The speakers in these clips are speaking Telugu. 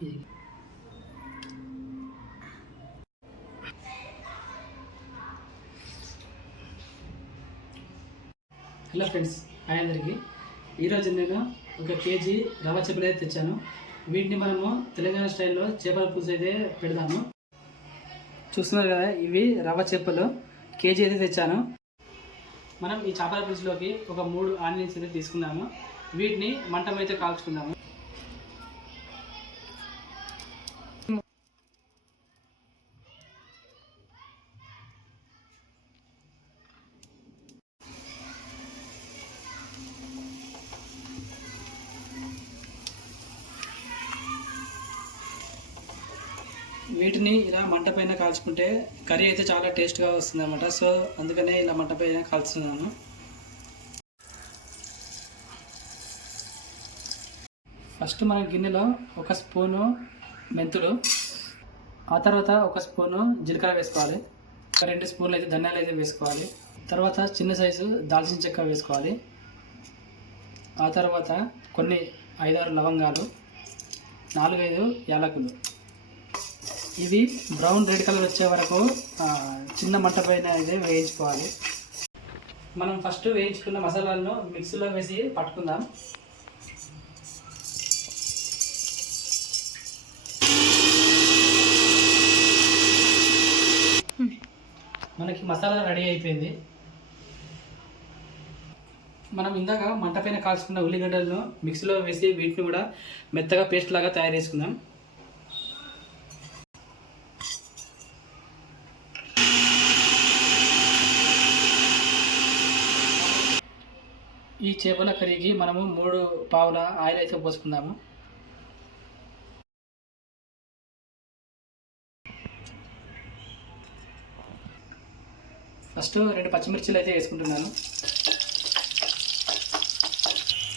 హలో ఫ్రెండ్స్, హాయ్ అందరికీ. ఈరోజు నేను 1 కేజీ రవ్వ చేపలు అయితే తెచ్చాను. వీటిని మనము తెలంగాణ స్టైల్లో చేపల పులుసు అయితే పెడదాము. చూస్తున్నారు కదా, ఇవి రవ్వ చేపలు కేజీ అయితే తెచ్చాను. మనం ఈ చేపల పులుసులోకి ఒక 3 ఆనియన్స్ అయితే తీసుకుందాము. వీటిని మంట అయితే కాల్చుకుందాము. వీటిని ఇలా మంట పైన కాల్చుకుంటే కర్రీ అయితే చాలా టేస్ట్గా వస్తుంది అన్నమాట. సో అందుకనే ఇలా మంట పైన కాల్చుతున్నాను. ఫస్ట్ మన గిన్నెలో 1 స్పూను మెంతులు, ఆ తర్వాత 1 స్పూను జీలకర్ర వేసుకోవాలి. 2 స్పూన్లు అయితే ధనియాలు అయితే వేసుకోవాలి. తర్వాత చిన్న సైజు దాల్చిన చెక్క వేసుకోవాలి. ఆ తర్వాత కొన్ని 5-6 లవంగాలు, 4-5 యాలకులు. ఇవి బ్రౌన్ రెడ్ కలర్ వచ్చే వరకు చిన్న మంట పైన అయితే వేయించుకోవాలి. మనం ఫస్ట్ వేయించుకున్న మసాలాలను మిక్సీలో వేసి పట్టుకుందాం. మనకి మసాలా రెడీ అయిపోయింది. మనం ఇందాక మంట పైన కాల్చుకున్న ఉల్లిగడ్డలను మిక్సీలో వేసి వీటిని కూడా మెత్తగా పేస్ట్ లాగా తయారు చేసుకుందాం. ఈ చేపల కర్రీకి మనము 3 పావుల ఆయిల్ అయితే పోసుకుందాము. ఫస్ట్ 2 పచ్చిమిర్చిలు అయితే వేసుకుంటున్నాను.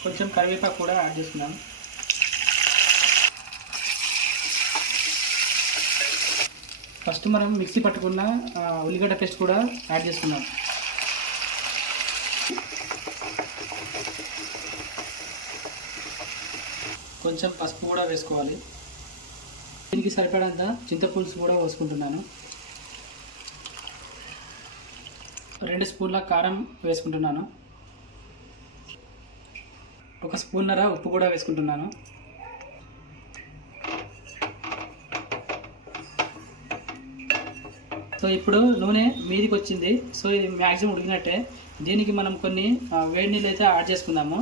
కొంచెం కరివేపాకు కూడా యాడ్ చేసుకున్నాను. ఫస్ట్ మనం మిక్సీ పట్టుకున్న ఉల్లిగడ్డ పేస్ట్ కూడా యాడ్ చేసుకున్నాం. కొంచెం పసుపు కూడా వేసుకోవాలి. దీనికి సరిపడంత చింతపులుసు కూడా వేసుకుంటున్నాను. 2 స్పూన్ల కారం వేసుకుంటున్నాను. 1 స్పూన్నర ఉప్పు కూడా వేసుకుంటున్నాను. సో ఇప్పుడు నూనె మీదికి వచ్చింది. సో ఇది మ్యాక్సిమం ఉడికినట్టే. దీనికి మనం కొన్ని వేడి నీళ్ళు అయితే యాడ్ చేసుకుందాము.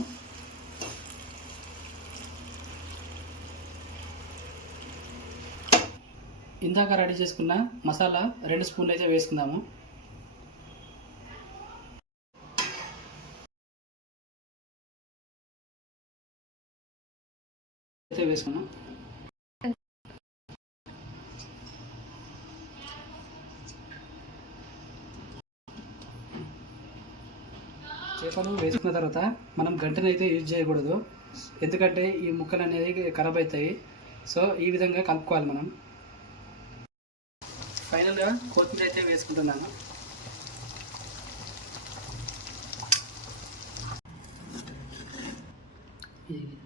ఇందాక రెడీ చేసుకున్న మసాలా 2 స్పూన్లు అయితే వేసుకుందాము. అయితే వేసుకున్నాం. చేపలు వేసుకున్న తర్వాత మనం గంటను అయితే యూజ్ చేయకూడదు, ఎందుకంటే ఈ ముక్కలు అనేది ఖరాబ్ అవుతాయి. సో ఈ విధంగా కలుపుకోవాలి మనం. ఫైనల్గా కొత్తిమీర అయితే వేసుకుంటున్నాను. ఇది